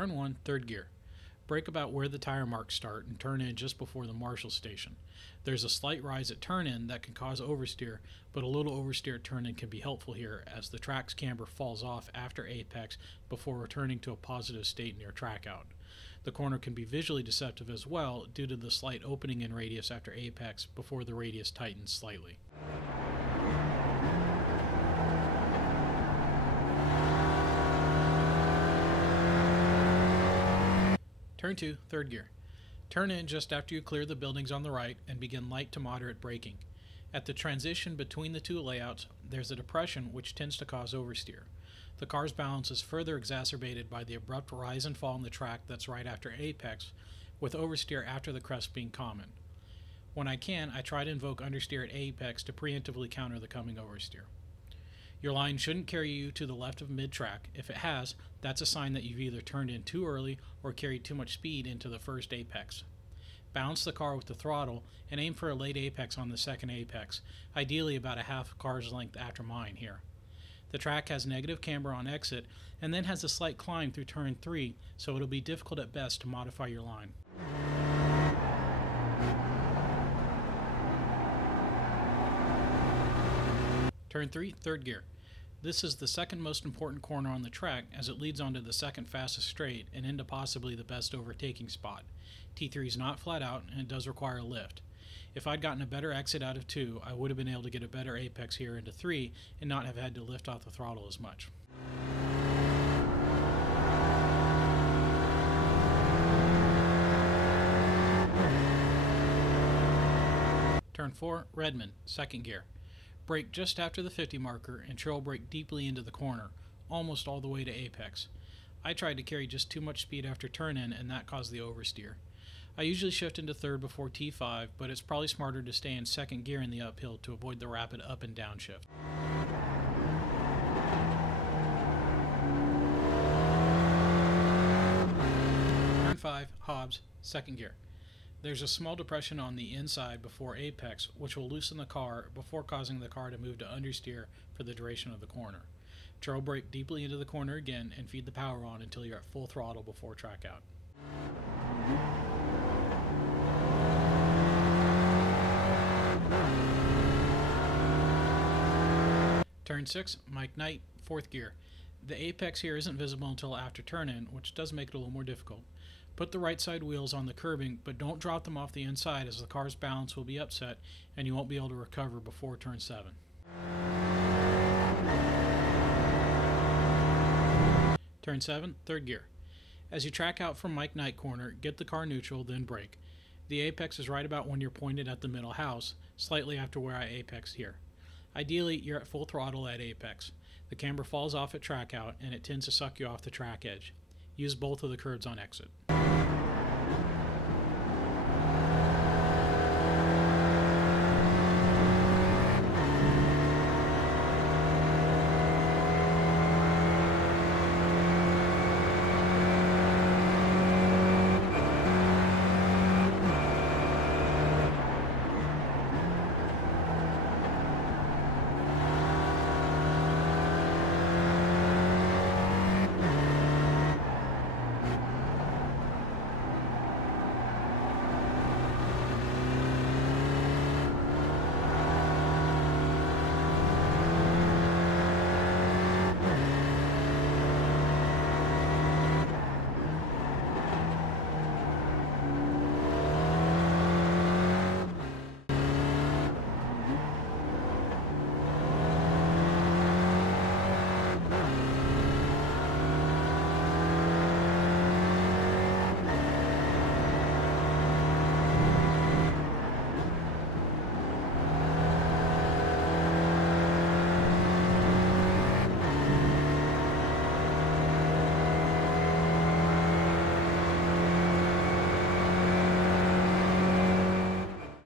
Turn 1, third gear. Brake about where the tire marks start and turn in just before the marshal station. There's a slight rise at turn in that can cause oversteer, but a little oversteer at turn in can be helpful here as the track's camber falls off after apex before returning to a positive state near track out. The corner can be visually deceptive as well due to the slight opening in radius after apex before the radius tightens slightly. Turn 2, third gear. Turn in just after you clear the buildings on the right and begin light to moderate braking. At the transition between the two layouts, there's a depression which tends to cause oversteer. The car's balance is further exacerbated by the abrupt rise and fall in the track that's right after apex, with oversteer after the crest being common. When I can, I try to invoke understeer at apex to preemptively counter the coming oversteer. Your line shouldn't carry you to the left of mid-track. If it has, that's a sign that you've either turned in too early or carried too much speed into the first apex. Balance the car with the throttle and aim for a late apex on the second apex, ideally about a half car's length after mine here. The track has negative camber on exit and then has a slight climb through turn 3, so it'll be difficult at best to modify your line. Turn 3, third gear. This is the second most important corner on the track as it leads onto the second fastest straight and into possibly the best overtaking spot. T3 is not flat out and it does require a lift. If I'd gotten a better exit out of 2, I would have been able to get a better apex here into 3 and not have had to lift off the throttle as much. Turn 4, Redmond, second gear. Brake just after the 50 marker and trail brake deeply into the corner, almost all the way to apex. I tried to carry just too much speed after turn in and that caused the oversteer. I usually shift into third before T5, but it's probably smarter to stay in second gear in the uphill to avoid the rapid up and down shift. Turn 5, Hobbs, second gear. There's a small depression on the inside before apex, which will loosen the car before causing the car to move to understeer for the duration of the corner. Trail brake deeply into the corner again and feed the power on until you're at full throttle before track out. Turn 6, Mike Knight, fourth gear. The apex here isn't visible until after turn in, which does make it a little more difficult. Put the right side wheels on the curbing, but don't drop them off the inside as the car's balance will be upset and you won't be able to recover before turn 7. Turn 7, third gear. As you track out from Mike Knight corner, get the car neutral, then brake. The apex is right about when you're pointed at the middle house, slightly after where I apexed here. Ideally, you're at full throttle at apex. The camber falls off at track out and it tends to suck you off the track edge. Use both of the curbs on exit.